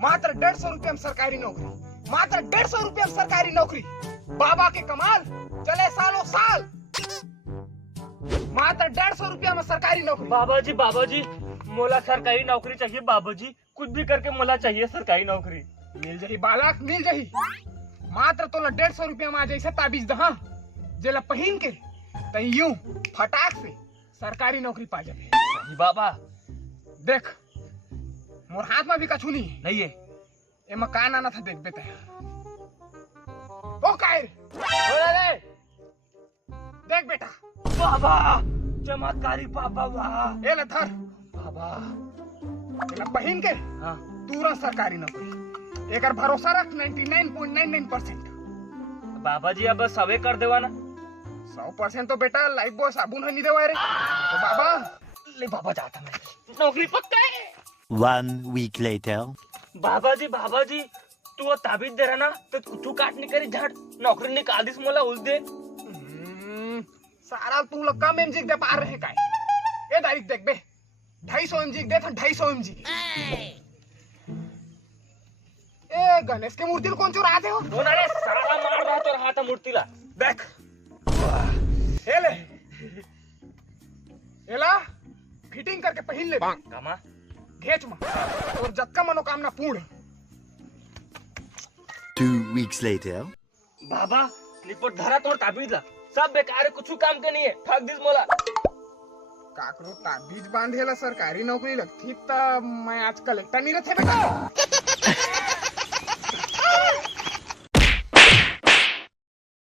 मात्र 150 रुपये में सरकारी नौकरी, मात्र 150 रुपये में सरकारी नौकरी। बाबा के कमाल चले सालों साल। मात्र 150 रुपये में सरकारी नौकरी। बाबा जी मोला सरकारी नौकरी चाहिए बाबा जी, कुछ भी करके मोला चाहिए सरकारी नौकरी। मिल जाही बालक, मिल जाही। मात्र तोला 150 रुपये में आ जैसे ताबीज दहा, जेला पहन के तई यूं फटाक से सरकारी नौकरी पा जाबे। सही बाबा। देख मोर हाथ में भी कछु नहीं है। एमा का नाना था, देख बेटा। ओ कायर देख बेटा, बाबा चमत्कारी बाबा वाह। ये ले धर बाबा एला पहन के हाँ तुरंत सरकारी नौकरी। एकर भरोसा रख 99.99%। बाबा जी अब सवे कर देवा ना। 100% तो बेटा लाइफ बॉय साबुन है नहीं देवा रे। तो बाबा ले बाबा जाता मैं, नौकरी पक्का है। 1 week later. बाबा जी तू वो ताबीज दे रहा ना, तो तू काटने करी झट नौकरी निकाल दिस मोला उस दे। सारा तू लोग कम एमजी दे पार रहे काय। ए तारीख देख बे, 250 एमजी दे था, 250 एमजी। ए गणेश के मूर्ति कौन चुरा दे हो? अरे साला मार रहा तो हाथ मूर्तिला देख। ले एला फिटिंग करके पहन ले कामा घेच में और जक्का मनोकामना पूर्ण। 2 weeks later. बाबा लिपट धरा तोड़ ताबीज ला, सब बेकार है, कुछ काम के नहीं है, ठग दिस मोला। काकरो ताबीज बांधेला सरकारी नौकरी लगती त मैं आज कलेक्टर नहीं रहते बेटा।